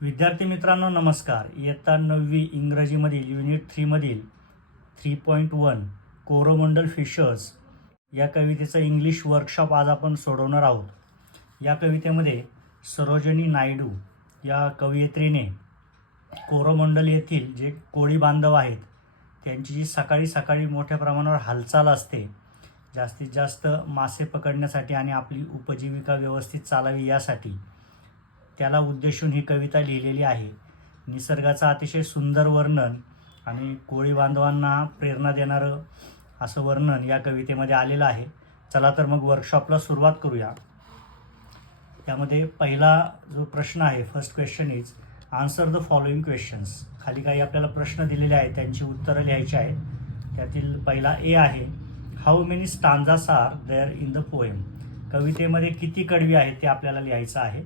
विद्यार्थी मित्रांनो नमस्कार. इयत्ता नववी इंग्रजीमधील unit थ्रीमधील three point one Coromandel fishers या कवितेचं इंग्लिश वर्कशॉप आज आपण सोडवणार आहोत. या कवितेमध्ये सरोजनी नायडू या कवयित्रीने कोरोमंडल येथील जे कोळी बांधव आहेत त्यांची जी सकाळी सकाळी मोठ्या प्रमाणावर हालचाल असते जास्तीत जास्त मासे पकडण्यासाठी आणि आपली उपजीविका व्यवस्थित चालावी यासाठी त्याला उद्देशून ही कविता लिहिलेली आहे. निसर्गाचं अतिशय सुंदर वर्णन आणि कोळी बांधवांना प्रेरणा देणारं असं वर्णन या कवितेमध्ये आलेलं आहे. चला तर मग वर्कशॉपला सुरुवात करूया. त्यामध्ये पहिला जो प्रश्न आहे first question is answer the following questions खाली काही आपल्याला प्रश्न दिलेले आहेत त्यांची उत्तरं लिहायची आहेत. त्यातील पहिला ए आहे how many stanzas are there in the poem कवितेमध्ये किती कडवी आहेत ते आपल्याला लिहायचं आहे.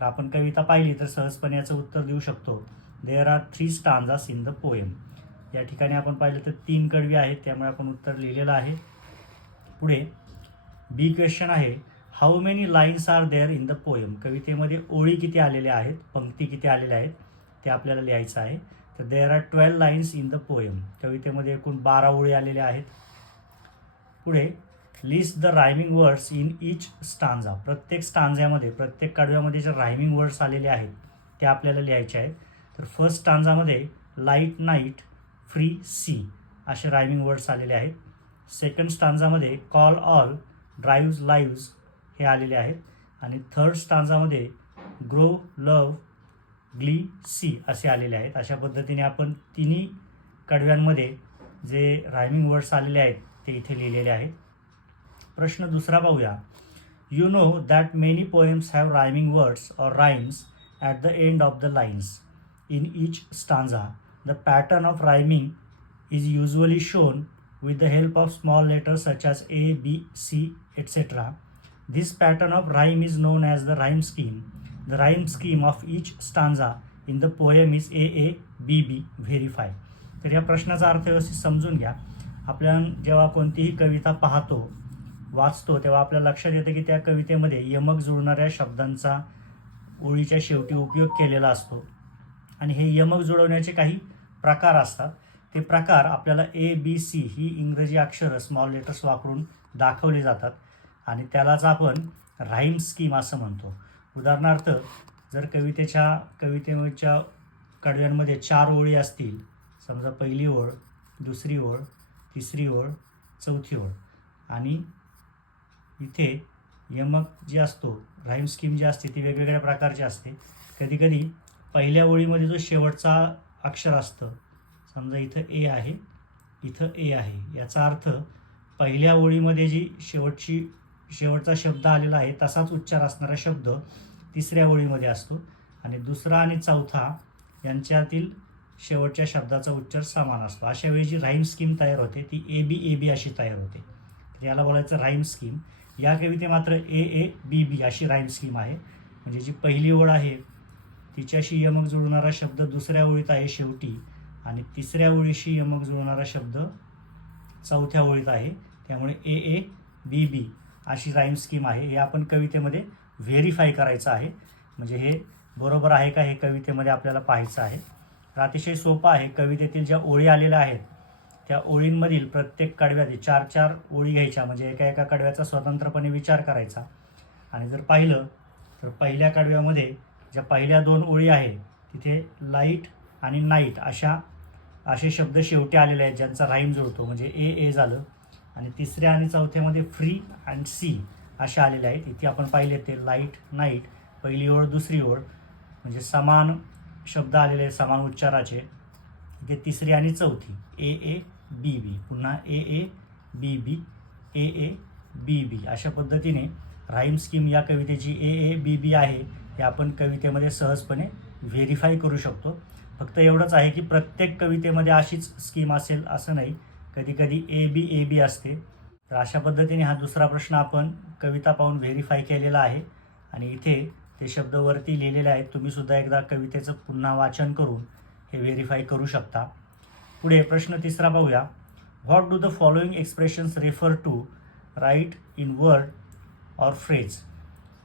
तर आपण कविता पाहिली तर सहजपणे याचं उत्तर देऊ शकतो. There are three stanzas in the poem या ठिकाणी आपण पाहिलं तर तीन कडवी आहेत त्यामुळे आपण उत्तर लिहिलेलं आहे. पुढे बी क्वेश्चन आहे how many lines are there in the poem कवितेमध्ये ओळी किती आलेल्या आहेत पंक्ती किती आलेल्या आहेत ते आपल्याला लिहायचं आहे. तर there are twelve lines in the poem कवितेमध्ये एकूण बारा ओळी आलेल्या आहेत. पुढे list the rhyming words in each stanza. प्रत्येक स्टांजामध्ये प्रत्येक कडव्यामध्ये जे रायमिंग वर्ड्स आलेले आहेत ते आपल्याला लिहायचे आहेत. तर फर्स्ट स्टांजामध्ये लाइट नाईट फ्री सी असे रायमिंग वर्ड्स आलेले आहेत. सेकंड स्टांजामध्ये कॉल ऑल ड्राईव्ज लाईव्ज हे आलेले आहेत. आणि थर्ड स्टांजामध्ये ग्रो लव ग्ली सी असे आलेले आहेत. अशा पद्धतीने आपण तिन्ही कडव्यांमध्ये जे रायमिंग वर्ड्स आलेले आहेत ते इथे लिहिलेले आहेत. प्रश्न दुसरा पाहूया you know that many poems have rhyming words or rhymes at the end of the lines in each stanza the pattern of rhyming is usually shown with the help of small letters such as A B C etcetera this pattern of rhyme is known as the rhyme scheme the rhyme scheme of each stanza in the poem is A A B B verify तर या प्रश्नाचा अर्थ व्यवस्थित समजून घ्या. आपल्या जेव्हा कोणतीही कविता पाहतो वाचतो तेव्हा आपल्या लक्षात येतं की त्या कवितेमध्ये यमक जुळणाऱ्या शब्दांचा ओळीच्या शेवटी उपयोग केलेला असतो. आणि हे यमक जुळवण्याचे काही प्रकार असतात. ते प्रकार आपल्याला ए बी सी ही इंग्रजी अक्षरं स्मॉल लेटर्स वापरून दाखवले जातात. आणि त्यालाच आपण राईम स्कीम असं म्हणतो. उदाहरणार्थ जर कवितेच्या कवितेच्या कडव्यांमध्ये चार ओळी असतील समजा पहिली ओळ दुसरी ओळ तिसरी ओळ चौथी ओळ आणि इथे यमक जे असतो राईम स्कीम जी असते ती वेगवेगळ्या प्रकारची असते. कधीकधी पहिल्या ओळीमध्ये जो शेवटचा अक्षर असतं समजा इथं ए आहे इथं ए आहे याचा अर्थ पहिल्या ओळीमध्ये जी शेवटची शेवटचा शब्द आलेला आहे तसाच उच्चार असणारा शब्द तिसऱ्या ओळीमध्ये असतो. आणि दुसरा आणि चौथा यांच्यातील शेवटच्या शब्दाचा उच्चार समान असतो. अशा वेळी जी राईम स्कीम तयार होते ती ए बी ए बी अशी तयार होते. तर याला बोलायचं राईम स्कीम. या कविते मात्र ए ए बी बी अशी राईम स्कीम आहे. म्हणजे जी पहिली ओळ आहे तिच्याशी यमक जुळणारा शब्द दुसऱ्या ओळीत आहे शेवटी आणि तिसऱ्या ओळीशी यमक जुळणारा शब्द चौथ्या ओळीत आहे. त्यामुळे ए ए बी बी अशी राईम स्कीम आहे. हे आपण कवितेमध्ये व्हेरीफाय करायचं आहे. म्हणजे हे बरोबर आहे का हे कवितेमध्ये आपल्याला पाहायचं आहे. तर अतिशय सोपं आहे. कवितेतील ज्या ओळी आलेल्या आहेत त्या ओळींमधील प्रत्येक कडव्यात चार चार ओळी घ्यायच्या. म्हणजे एका एका कडव्याचा स्वतंत्रपणे विचार करायचा. आणि जर पाहिलं तर पहिल्या कडव्यामध्ये ज्या पहिल्या दोन ओळी आहे तिथे लाइट आणि नाईट अशा असे शब्द शेवटी आलेले आहेत ज्यांचा राईम जुळतो. म्हणजे ए ए झालं. आणि तिसऱ्या आणि चौथ्यामध्ये फ्री अँड सी अशा आलेल्या आहेत. इथे आपण पाहिले ते लाइट नाईट पहिली ओळ दुसरी ओळ. म्हणजे समान शब्द आलेले आहेत समान उच्चाराचे. इथे तिसरी आणि चौथी. ए ए. बी बी पुन्हा ए A B B A A B बी अशा पद्धतीने राईम स्कीम या कवितेची ए ए बी बी आहे हे आपण कवितेमध्ये सहजपणे व्हेरीफाय करू शकतो. फक्त एवढंच आहे की प्रत्येक कवितेमध्ये अशीच स्कीम असेल असं नाही. कधीकधी ए बी ए बी असते. तर अशा पद्धतीने हा दुसरा प्रश्न आपण कविता पाहून व्हेरीफाय केलेला आहे. आणि इथे ते शब्द वरती लिहिलेले आहेत. तुम्हीसुद्धा एकदा कवितेचं पुन्हा वाचन करून हे व्हेरीफाय करू शकता. पुढे प्रश्न तिसरा पाहूया what do the following expressions refer to write in word or phrase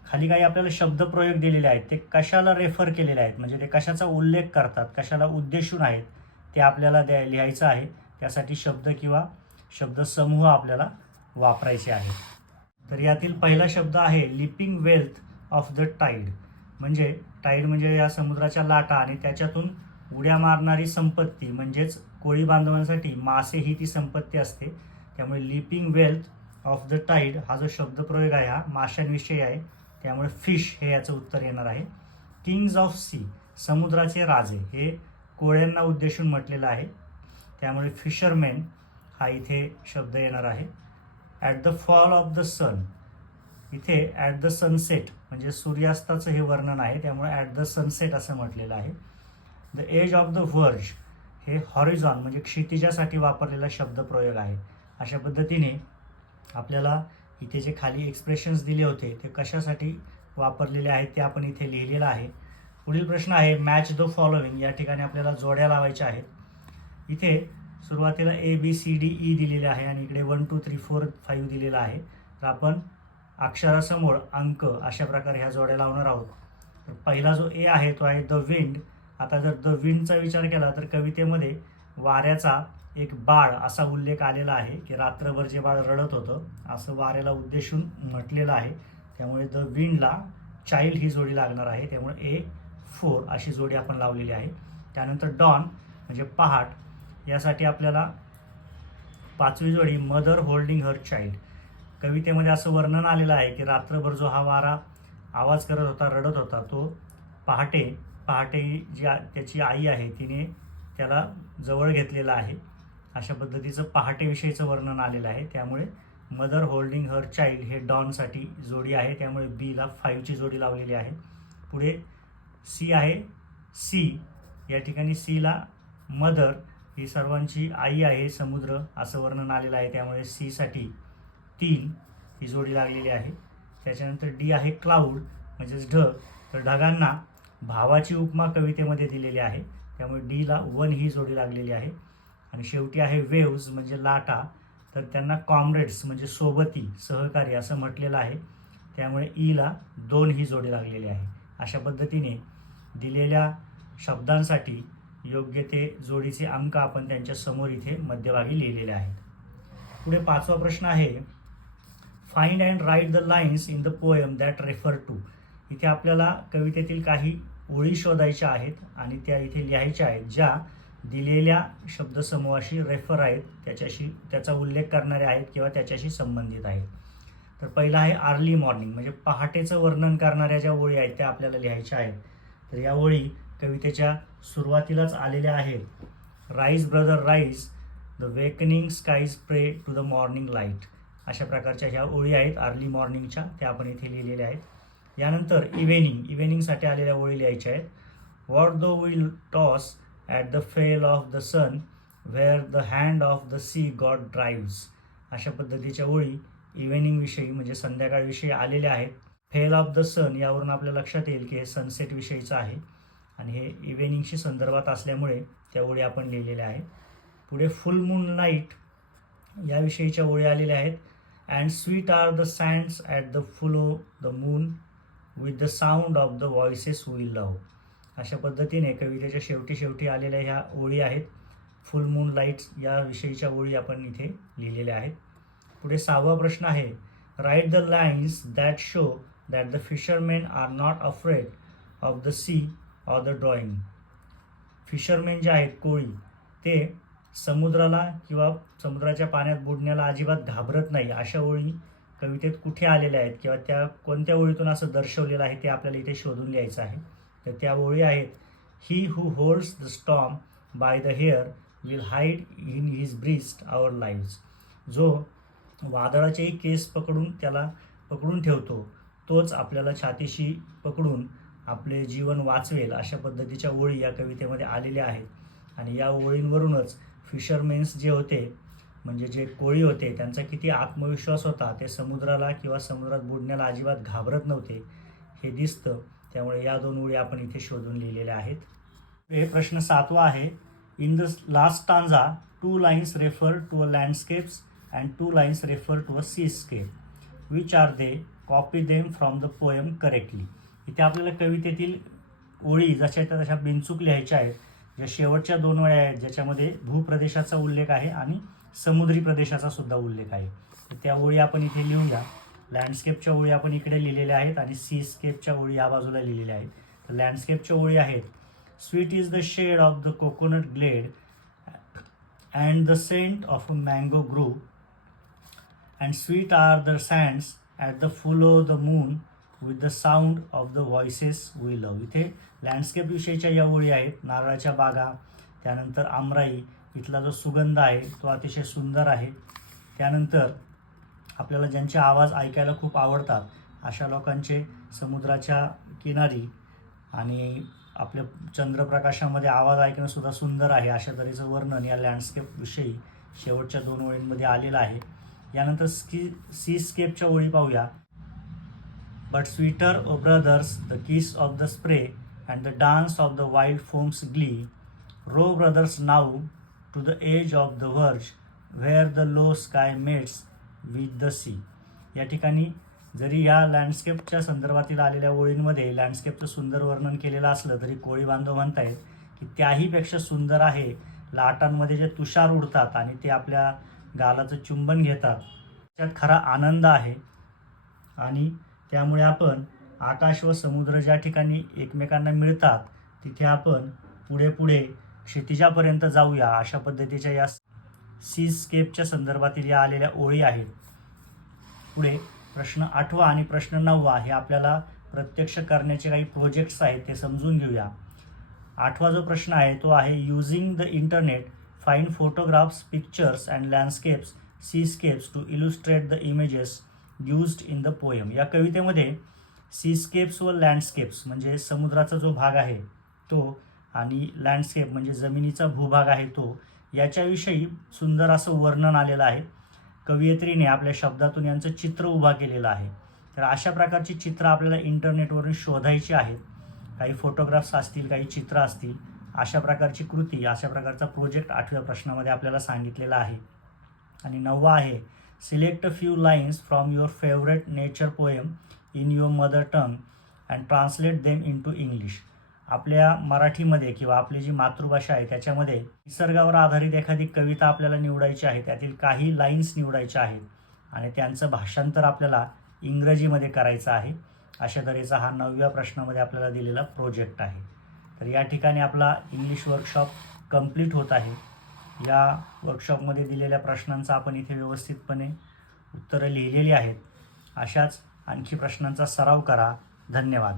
खाली काही आपल्याला शब्दप्रयोग दिलेले आहेत. ते कशाला रेफर केलेले आहेत? म्हणजे ते कशाचा उल्लेख करतात? कशाला उद्देशून आहेत? ते आपल्याला द्या लिहायचं आहे. त्यासाठी शब्द किंवा शब्दसमूह आपल्याला वापरायचे आहेत तर यातील पहिला शब्द आहे leaping wealth of the tide म्हणजे टाईड म्हणजे या समुद्राच्या लाटा आणि त्याच्यातून उड्या मारणारी संपत्ती म्हणजेच कोळी बांधवांसाठी मासे ही ती संपत्ती असते. त्यामुळे leaping wealth of the tide हा जो शब्दप्रयोग आहे हा माशांविषयी आहे. त्यामुळे फिश हे याचं उत्तर येणार आहे. किंग्ज ऑफ सी समुद्राचे राजे हे कोळ्यांना उद्देशून म्हटलेलं आहे. त्यामुळे फिशरमॅन हा इथे शब्द येणार आहे. At the fall of the sun इथे ॲट द सनसेट म्हणजे सूर्यास्ताचं हे वर्णन आहे. त्यामुळे ॲट द सनसेट असं म्हटलेलं आहे. The edge of the verge हे हॉरिझॉन म्हणजे क्षितिजासाठी वापरलेला शब्दप्रयोग आहे. अशा पद्धतीने आपल्याला इथे जे खाली एक्सप्रेशन्स दिले होते ते कशासाठी वापरलेले आहेत ते आपण इथे लिहिलेलं आहे. पुढील प्रश्न आहे मॅच द फॉलोविंग या ठिकाणी आपल्याला जोड्या लावायच्या आहेत. इथे सुरुवातीला A B C D E दिलेले आहे आणि इकडे one two three four five दिलेलं आहे. तर आपण अक्षरासमोर अंक अशा प्रकारे ह्या जोड्या लावणार आहोत. पहिला जो ए आहे तो आहे द विंड आता जर द विंडचा विचार केला तर कवितेमध्ये वाऱ्याचा एक बाळ असा उल्लेख आलेला आहे की रात्रभर जे बाळ रडत होतं असं वाऱ्याला उद्देशून म्हटलेलं आहे. त्यामुळे द विंडला चाइल्ड ही जोडी लागणार आहे. त्यामुळे ए फोर अशी जोडी आपण लावलेली आहे. त्यानंतर डॉन म्हणजे पहाट यासाठी आपल्याला पाचवी जोडी मदर होल्डिंग हर चाइल्ड. कवितेमध्ये असं वर्णन आलेलं आहे की रात्रभर जो हा वारा आवाज करत होता रडत होता तो पहाटे पहाटे जी आ- त्याची आई आहे तिने त्याला जवळ घेतलेलं आहे. अशा पद्धतीचं पहाटेविषयीचं वर्णन आलेलं आहे. त्यामुळे मदर होल्डिंग हर चाइल्ड हे डॉनसाठी जोडी आहे. त्यामुळे बीला फाईव्हची जोडी लावलेली आहे. पुढे सी आहे. सी या ठिकाणी सीला मदर ही सर्वांची आई आहे समुद्र असं वर्णन आलेलं आहे. त्यामुळे सीसाठी तीन ही जोडी लागलेली आहे. त्याच्यानंतर डी आहे क्लाऊड म्हणजेच ढग तर ढगांना भावाची उपमा कवितेमध्ये दिलेली आहे. त्यामुळे डीला वन ही जोडी लागलेली आहे. आणि शेवटी आहे वेव्ज म्हणजे लाटा. तर त्यांना कॉम्रेड्स म्हणजे सोबती सहकारी असं म्हटलेलं आहे. त्यामुळे e ईला दोन ही जोडी लागलेली आहे. अशा पद्धतीने दिलेल्या शब्दांसाठी योग्य ते जोडीचे अंक आपण त्यांच्यासमोर इथे मध्यभागी लिहिलेले आहेत. पुढे पाचवा प्रश्न आहे find and write the lines in the poem that refer to इथे आपल्याला कवितेतील काही ओळी शोधायच्या आहेत आणि त्या इथे लिहायच्या आहेत ज्या दिलेल्या शब्दसमूहाशी रेफर आहेत त्याच्याशी त्याचा उल्लेख करणारे आहेत किंवा त्याच्याशी संबंधित आहेत. तर पहिला आहे अर्ली मॉर्निंग म्हणजे पहाटेचं वर्णन करणाऱ्या ज्या ओळी आहेत त्या आपल्याला लिहायच्या आहेत. तर या ओळी कवितेच्या सुरुवातीलाच आलेल्या आहेत. Rise brother rise the wakening skies pray to the morning light अशा प्रकारच्या ह्या ओळी आहेत अर्ली मॉर्निंगच्या त्या आपण इथे लिहिलेल्या आहेत. यानंतर इव्हेनिंग इव्हेनिंगसाठी आलेल्या ओळी लिहायच्या आहेत. What though we'll toss at the fall of the sun where the hand of the sea god drives अशा पद्धतीच्या ओळी इव्हेनिंगविषयी म्हणजे संध्याकाळविषयी आलेल्या आहेत. फेल ऑफ द सन यावरून आपल्या लक्षात येईल की हे सनसेट विषयीचं आहे. आणि हे इव्हेनिंगशी संदर्भात असल्यामुळे त्या ओळी आपण लिहिलेल्या आहेत. पुढे फुल मून नाईट याविषयीच्या ओळी आलेल्या आहेत. And sweet are the sands at the full o' the moon with the sound of the voices we love अशा पद्धतीने कवितेच्या शेवटी शेवटी आलेल्या ह्या ओळी आहेत. फुल मून लाईट्स या विषयीच्या ओळी आपण इथे लिहिलेल्या आहेत. पुढे सहावा प्रश्न आहे. Write the lines that show that the fishermen are not afraid of the sea or the drowning fishermen जे आहेत कोळी ते समुद्राला किंवा समुद्राच्या पाण्यात बुडण्याला अजिबात घाबरत नाही. अशा ओळी कवितेत कुठे आलेल्या आहेत किंवा त्या कोणत्या ओळीतून असं दर्शवलेलं आहे ते आपल्याला इथे शोधून लिहायचं आहे. तर त्या ओळी आहेत he who holds the storm by the hair will hide in his breast our lives जो वादळाचेही केस पकडून त्याला पकडून ठेवतो तोच आपल्याला छातीशी पकडून आपले जीवन वाचवेल अशा पद्धतीच्या ओळी या कवितेमध्ये आलेल्या आहेत. आणि या ओळींवरूनच फिशरमेन्स जे होते म्हणजे जे कोळी होते त्यांचा किती आत्मविश्वास होता ते समुद्राला किंवा समुद्रात बुडण्याला अजिबात घाबरत नव्हते हे दिसतं. त्यामुळे या दोन ओळी आपण इथे शोधून लिहिलेल्या आहेत. हे प्रश्न सातवा आहे. In the last stanza two lines refer to a landscapes and two lines refer to a seascape which are they copy them from the poem correctly इथे आपल्याला कवितेतील ओळी जशा त्या तशा बिनचूक लिहायच्या आहेत ज्या शेवटच्या दोन ओळ्या आहेत ज्याच्यामध्ये भूप्रदेशाचा उल्लेख आहे आणि समुद्री प्रदेशाचा सुद्धा उल्लेख आहे. तर त्या ओळी आपण इथे लिहूया लँडस्केपच्या ओळी आपण इकडे लिहिलेल्या आहेत आणि सीस्केपच्या ओळी या बाजूला लिहिलेल्या आहेत. तर लँडस्केपच्या ओळी आहेत. Sweet is the shade of the coconut glade and the scent of a mango grove and sweet are the sands at the full of the moon with the sound of the voices we love इथे landscape विषयीच्या या ओळी आहेत. नारळाच्या बागा त्यानंतर आमराई इथला जो सुगंध आहे तो अतिशय सुंदर आहे. त्यानंतर आपल्याला ज्यांचे आवाज ऐकायला खूप आवडतात अशा लोकांचे समुद्राच्या किनारी आणि आपल्या चंद्रप्रकाशामध्ये आवाज ऐकणंसुद्धा सुंदर आहे अशा तऱ्हेचं वर्णन या लँडस्केपविषयी शेवटच्या दोन ओळींमध्ये आलेलं आहे. यानंतर स्की सीस्केपच्या ओळी पाहूया. But sweeter O brothers the kiss of the spray and the dance of the wild foam's glee row brothers now to the edge of the verge, where the low sky meets with the sea. या ठिकाणी जरी या लँडस्केपच्या संदर्भातील आलेल्या ओळींमध्ये लँडस्केपचं सुंदर वर्णन केलेलं असलं तरी कोळी बांधव म्हणतायत की त्याहीपेक्षा सुंदर आहे लाटांमध्ये जे तुषार उडतात आणि ते आपल्या गालाचं चुंबन घेतात त्यात खरा आनंद आहे आणि त्यामुळे आपण आकाश व समुद्र ज्या ठिकाणी एकमेकांना मिळतात तिथे आपण पुढे पुढे क्षितिजापर्यंत जाऊया अशा पद्धतीच्या या सीस्केपच्या संदर्भातील या आलेल्या ओळी आहेत. पुढे प्रश्न आठवा आणि प्रश्न नववा हे आपल्याला प्रत्यक्ष करण्याचे काही प्रोजेक्ट्स आहेत ते समजून घेऊया. आठवा जो प्रश्न आहे तो आहे using the internet find photographs pictures and landscapes seascapes to illustrate the images used in the poem या कवितेमध्ये सीस्केप्स व लँडस्केप्स म्हणजे समुद्राचा जो भाग आहे तो आणि लँडस्केप म्हणजे जमिनीचा भूभाग आहे तो याच्याविषयी सुंदर असं वर्णन आलेलं आहे. कवयित्रीने आपल्या शब्दातून यांचं चित्र उभा केलेलं आहे. तर अशा प्रकारची चित्र आपल्याला इंटरनेटवरून शोधायची आहेत. काही फोटोग्राफ्स असतील काही चित्र असतील अशा प्रकारची कृती अशा प्रकारचा प्रोजेक्ट आठव्या प्रश्नामध्ये आपल्याला सांगितलेला आहे. आणि नववा आहे select a few lines from your favourite nature poem in your mother tongue and translate them into English आपल्या मराठीमध्ये किंवा आपली जी मातृभाषा आहे त्याच्यामध्ये निसर्गावर आधारित एखादी कविता आपल्याला निवडायची आहे त्यातील काही लाईन्स निवडायच्या आहेत आणि त्यांचं भाषांतर आपल्याला इंग्रजीमध्ये करायचं आहे अशा तऱ्हेचा हा नवव्या प्रश्नामध्ये आपल्याला दिलेला प्रोजेक्ट आहे. तर या ठिकाणी आपला इंग्लिश वर्कशॉप कंप्लीट होत आहे. या वर्कशॉपमध्ये दिलेल्या प्रश्नांचा आपण इथे व्यवस्थितपणे उत्तरं लिहिलेली आहेत. अशाच आणखी प्रश्नांचा सराव करा. धन्यवाद.